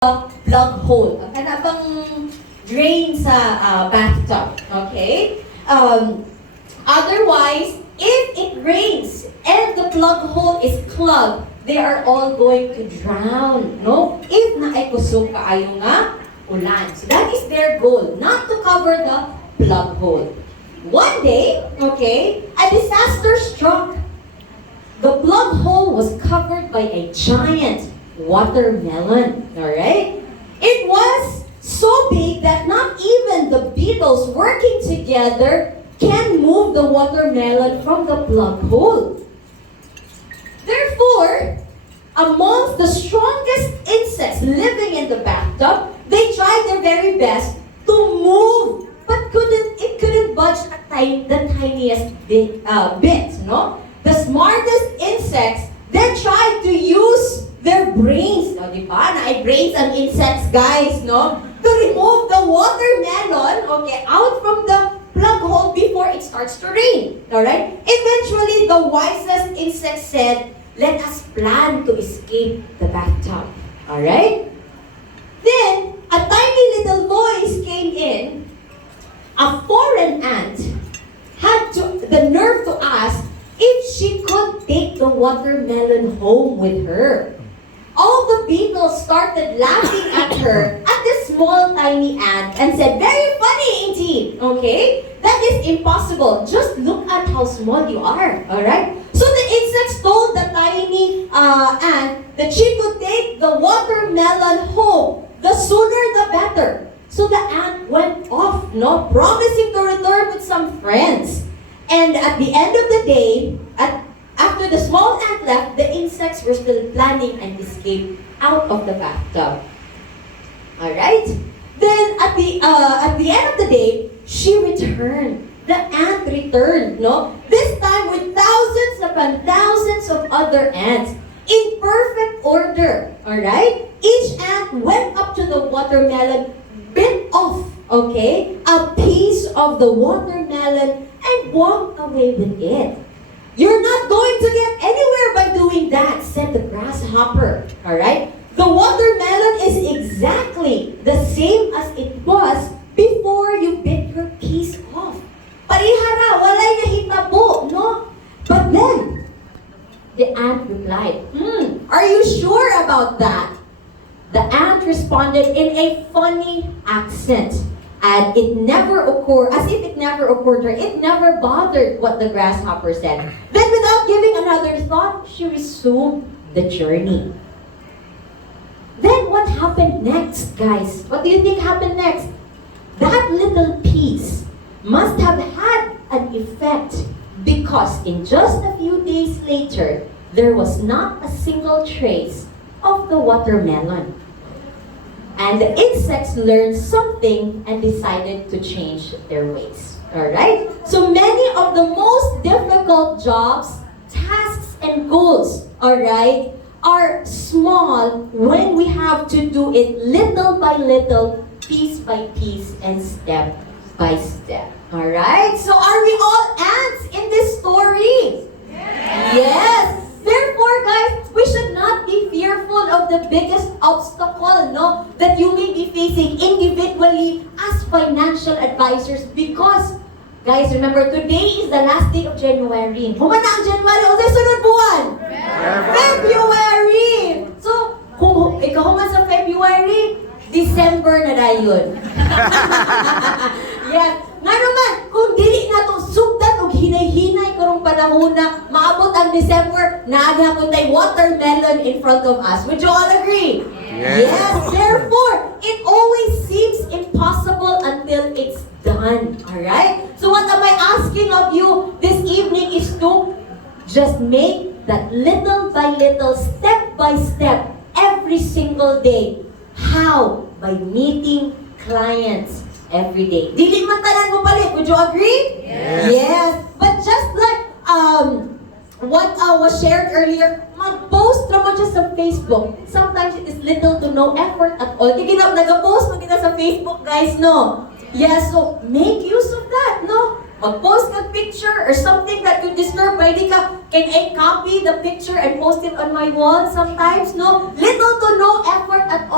plug hole. Ang kanabang drain sa bathtub. Okay? Otherwise, if it rains and the plug hole is clogged, they are all going to drown. No? If naekusog kaayo nga ulan. So that is their goal, not to cover the plug hole. One day, okay, a disaster struck. The plug hole was covered by a giant watermelon. Alright? It was so big that not even the beetles working together can move the watermelon from the plug hole. Therefore, amongst the strongest insects living in the bathtub, they tried their very best to move, but it couldn't budge the tiniest bit, no? The smartest insects then tried to use their brains, no, di ba? Na brains ang insects, guys, no? To remove the watermelon, okay, out from the plug hole before it starts to rain. Alright? Eventually, the wisest insect said, let us plan to escape the bathtub. Alright? Then, a tiny little voice came in. A foreign ant had the nerve to ask if she could take the watermelon home with her. All the beetles started laughing at her, at this small tiny ant, and said, very funny indeed, okay? That is impossible. Just look at how small you are, alright? So the insects told the tiny ant that she could take the watermelon home. The sooner the better. So the ant went off, no, promising to return with some friends. And at the end of the day, after the small ant left, the insects were still planning an escape out of the bathtub. Alright? Then at the end of the day, she returned. The ant returned, no? This time with thousands upon thousands of other ants in perfect order. Alright? Each ant went up to the watermelon, bit off, okay, a piece of the watermelon and walked away with it. You're not going to get anywhere by doing that, said the grasshopper. Alright? The watermelon is exactly the same as it was before you bit your piece off. Parihara, walay nahitabo, no? But then, the ant replied, are you sure about that? The ant responded in a funny accent. And it never occurred, as if it never occurred to her. It never bothered what the grasshopper said. Then without giving another thought, she resumed the journey. Then what happened next, guys? What do you think happened next? That little piece must have had an effect because in just a few days later, there was not a single trace of the watermelon. And the insects learned something and decided to change their ways. Alright? So many of the most difficult jobs, tasks, and goals, alright, are small when we have to do it little by little, piece by piece, and step by step. Alright? So are we all ants in this story? Yes! Therefore, guys, we should not be fearful of the biggest obstacle, no, that you may be facing individually as financial advisors because, guys, remember, today is the last day of January. Humana ang January, o sa sunod buwan? February! So, kung ikaw human sa February, December na dayon. Yes. Nga naman, kung dili na itong sugdan o hinay-hinay karong panahon na maabot ang December, naagapon tayo watermelon in front of us. Would you all agree? Yes. Therefore, it always seems impossible until it's done. Alright? So what am I asking of you this evening is to just make that little by little, step by step, every single day. How? By meeting clients every day. Dili man tanan mo palit. Would you agree? Yes. But just like what was shared earlier, mag-post naman siya sa Facebook. Sometimes it is little to no effort at all. Kaya nag-post mo kita sa Facebook, guys, no? Yes, so make use of that, no? Mag-post ng picture or something that could disturb, pwede ka, can I copy the picture and post it on my wall sometimes, no? Little to no effort at all.